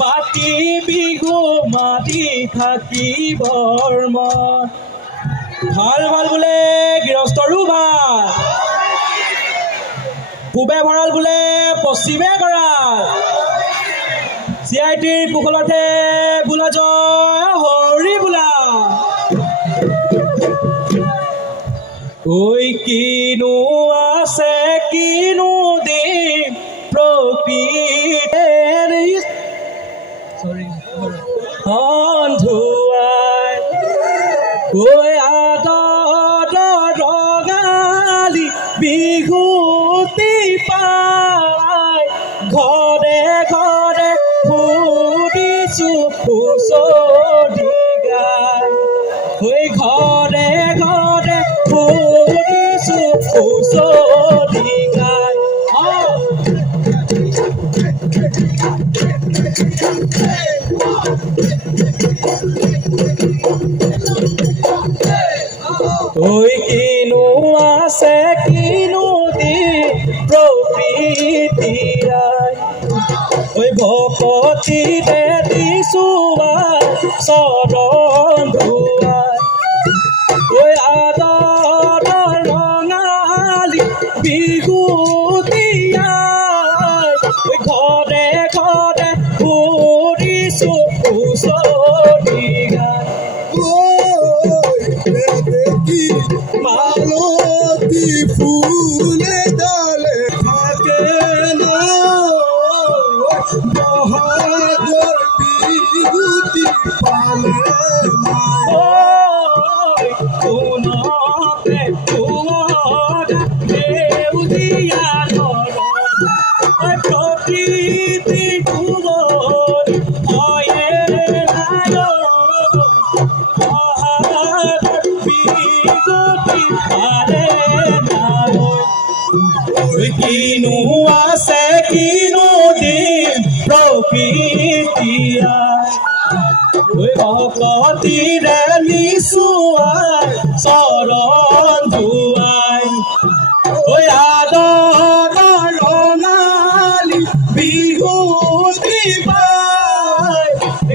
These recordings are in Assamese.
পাতি বিহু মাতি থাকিবৰ মন ভাল ভাল বোলে গৃহস্থৰো ভাল পূবে ভঁৰাল বোলে পশ্চিমে কৰাল CITৰ কুশলতে বোলা জয় হৰি বোলা ঐ কিনো আছে কিনো দিম প্ৰকৃতিৰ বন্ধুৱাই ঐ আদৰ ৰঙালী বিহুতি পাই ঘৰে ঘৰে ফুৰিছো হুঁচৰি গাই ঐ ঘৰে ঘৰে ফুৰিছো হুঁচৰি গাই ঐ কিনো আছে কিনো দি প্ৰকৃতিয়াই ঐ ভকতিৰে দিছো চৰণ ধুৱাই ঐ আদৰ ৰঙালী বিহুতিয়াই ঐ ঘৰে ঘৰে ফুৰিছো হুঁচৰি গাই মালতী ফুলে ডালে থাকে না বহাগৰ বিহুতি পালে না কোনতে কোনতে দেউদিয়া প্ৰকৃতি কুমল হয়ে নাই কিনো আছে কিনো দিম প্ৰকৃতিয়াই ভকতিৰে নিচুৱাই চৰণ ধুৱাই ঐ আদৰ ৰঙালী বিহুতি পাই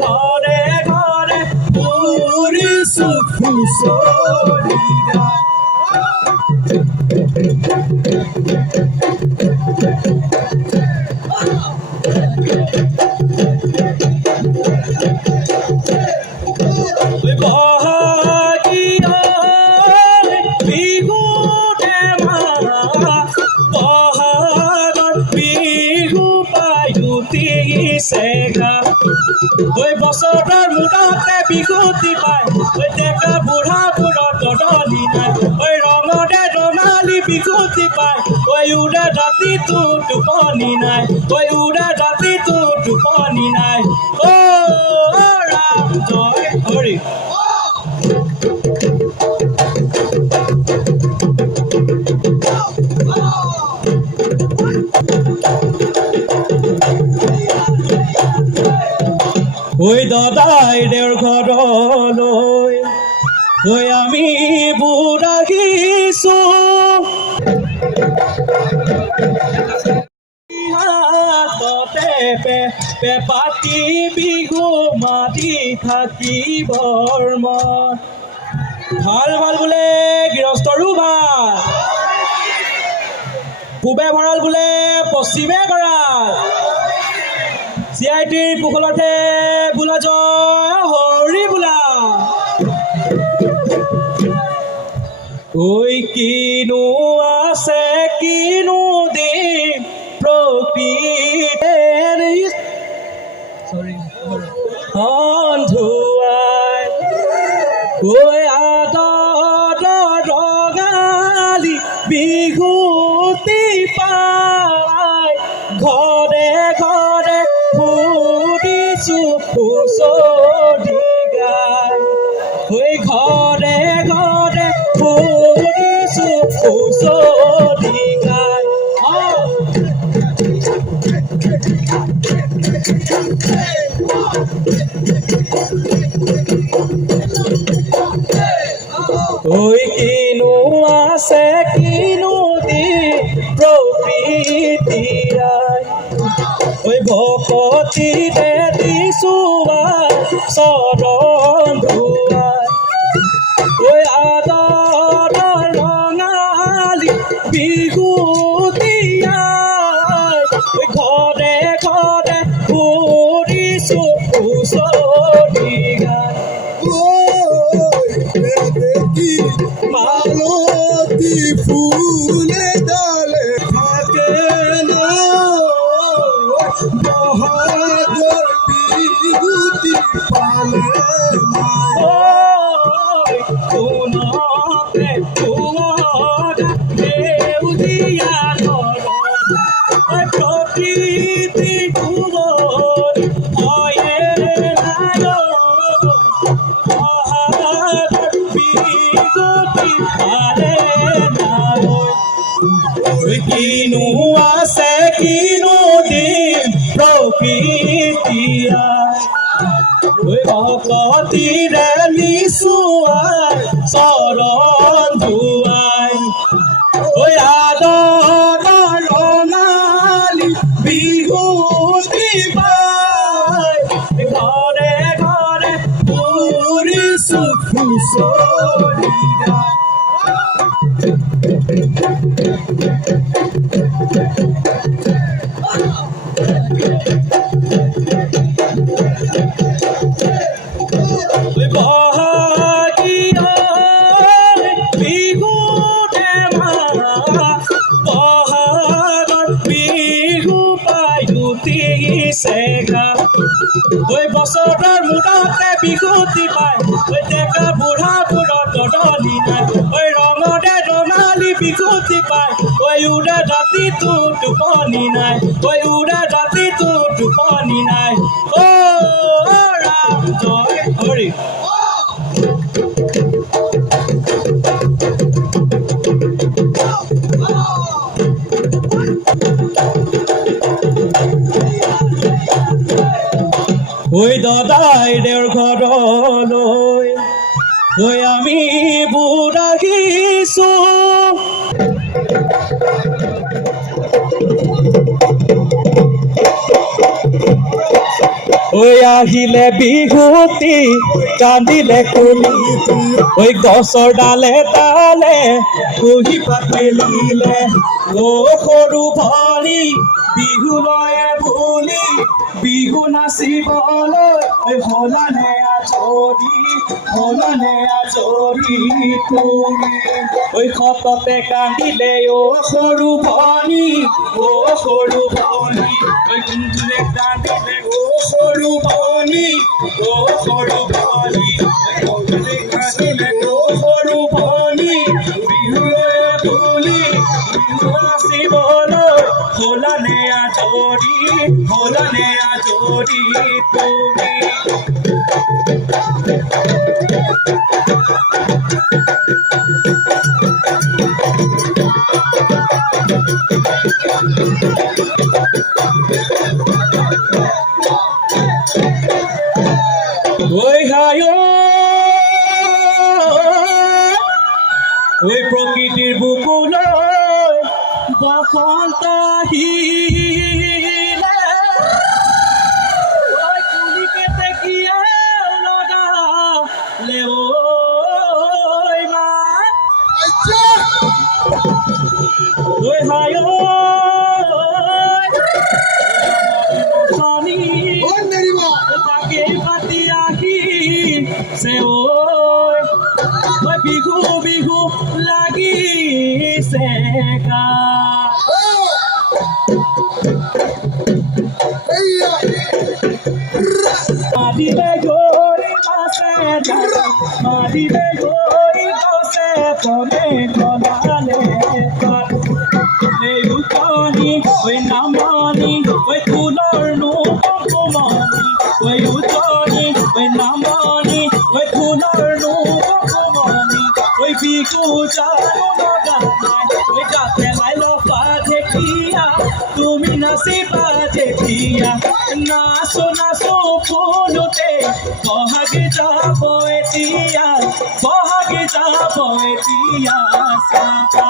ঘৰে ঘৰে ফুৰিছো হুঁচৰি গাই বছৰৰ মূৰতে বিহুতি পাই ডেকা বুঢ়া বুঢ়ত দলি নাই ৰঙতে ৰঙালী বিহুতি পাই উৰে ৰাতিটো টোপনি নাই উৰে ৰাতিটো টোপনি নাই ৰাম জয় হৰি ঐ দাদাই দেউৰ ঘৰলৈ ঐ আমি বুঢ়াগিছো পাতি বিহু মাতি থাকিবৰ মন ভাল ভাল বোলে গৃহস্থৰো ভাল পূবে ভঁৰাল বোলে পশ্চিমে কৰাল CITৰ কুশলতে বোলা জয় হৰি বোলা ঐ কিনো আছে কিনো দিম প্ৰকৃতিৰ বন্ধুৱাই ঐ আদৰ ৰঙালী বিহুতি পাই ঘৰে ঘৰে ফুৰিছো হুঁচৰি গাই ঐ ঘৰে ঘৰে ফুৰিছো হুঁচৰি গাই ঐ কিনো আছে কিনো দি প্ৰকৃতিয়াই ঐ ভকতিৰে দিছো চৰণ ধুৱাই ঐ আদৰৰ ৰঙালী বিহুতিয়াই ঐ ঘৰে ঘৰে ফুৰিছো হুঁচৰি গাই দেখি মালতী ফুলে ডালে থাকে না বহাগৰ বিহুতি পালে না কোনতে কোঁৱৰা সেউজীয়া নৰণ প্ৰকৃতি কোঁৱৰ হয়ে নাই বহাগৰ বিহুতি পালে নাই কিনো আছে কিনো দিম প্ৰকৃতিয়াই ভকতিৰে নিছো চৰণ ধুৱাই ঐ আদৰৰ ৰঙালী বিহুতি পাই ঘৰে ঘৰে ফুৰিছো হুঁচৰি গাই বহাগীয়া বিহুতে বহাগৰ বিহু পায়ুতিছে গা ঐ বছৰৰ মূৰতে বিহুতি পায় ঐ ডেকা বুঢ়া বুঢ়ৰ দদলি নাই ঐ ৰঙৰে ৰঙালী বিহুতি পায় ঐ উৰে ৰাতিটো টোপনি নাই ঐ উৰে ৰাতিটো টোপনি নাই অ ৰাম জয় হৰি ঐ দাদাই দেউৰ ঘৰলৈ ঐ আমি বুঢ়াগিছো ঐ আহিলে বিহুতি কান্দিলে কুলিতি ঐ গছৰ ডালে ডালে কুহি পাত মেলিলে অ সৰু ভৰি বিহুলৈ বুলি বিহু নাচিবলৈ হলানে আজৰি তুমি ঐ সততে কান্দিলে অ সৰু ভনী ঐ কুঞ্জুৰে কান্দিলে অ সৰু ভনী কান্দিলে অ সৰু ভনী বিহুলৈ বুলি বিহু নাচিবলৈ হলানে আজৰি তুমি ঐ হায় ঐ প্ৰকৃতিৰ বুকুলৈ বসন্ত আহিলে ঐ কুলি কেতেকীয়ে লগালে ঐ মাত ঐ হায় তাকে পাতি আহি সে ঐ বিহু বিহু লাগিছে গা মাৰিলে গৈ আছে মাৰিলে গৈ আছে পনে কলালে উতনি ঐ নামনি ঐ ফুলৰ নোমনি ঐ উতনি ঐ নামনি ঐ ফুলৰ নোমনি ঐ বিহু জানো নগাই ঐ পেলাই লফা ঢেকীয়া তুমি নাচিবা যেতিয়া নাচো নাচো ফুলোতে বহাগে যাব এতিয়া চাবা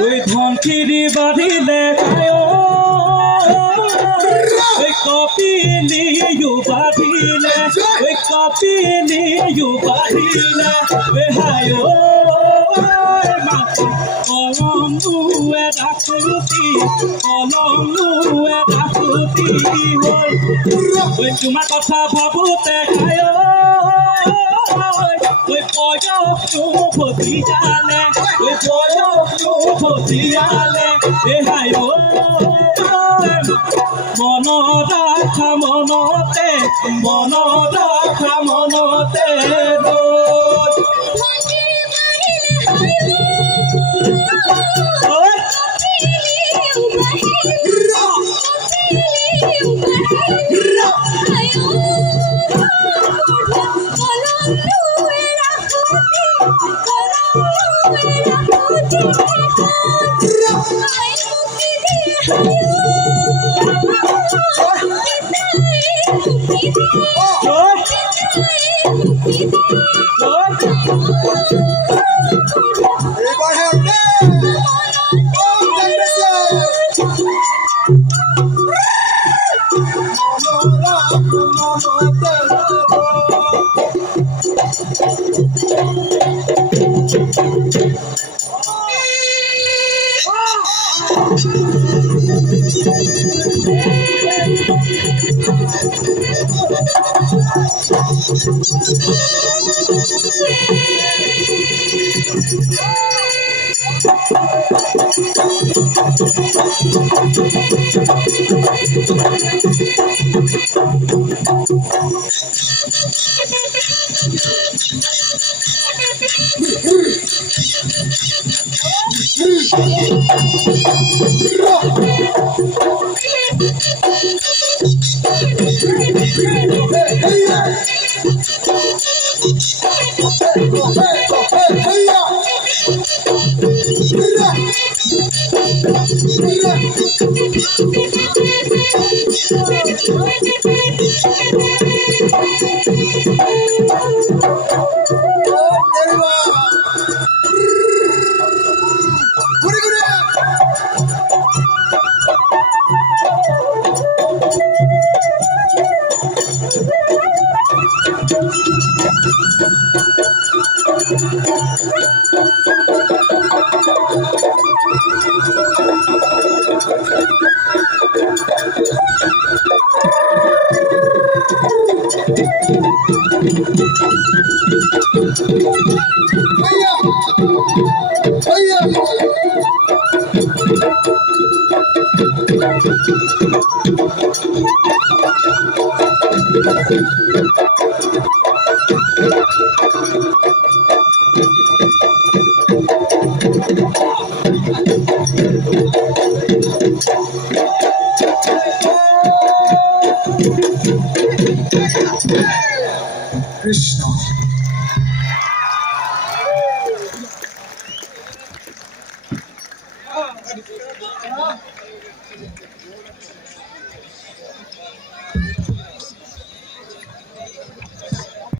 ওই ধনখিরি বাঁধিলে খায় ওই কপিলিও বাঁধিলে ওই কপিলিও বাঁধিলে ওই হায় কলমুৱে ডাকুতি হ'ল ওই তোমাৰ কথা ভাবোতে খায় ওই বয়সটো ভতিজালে ওই বয়সটো ভতিজালে এ হায় মনত ৰাখা মনতে Krishna.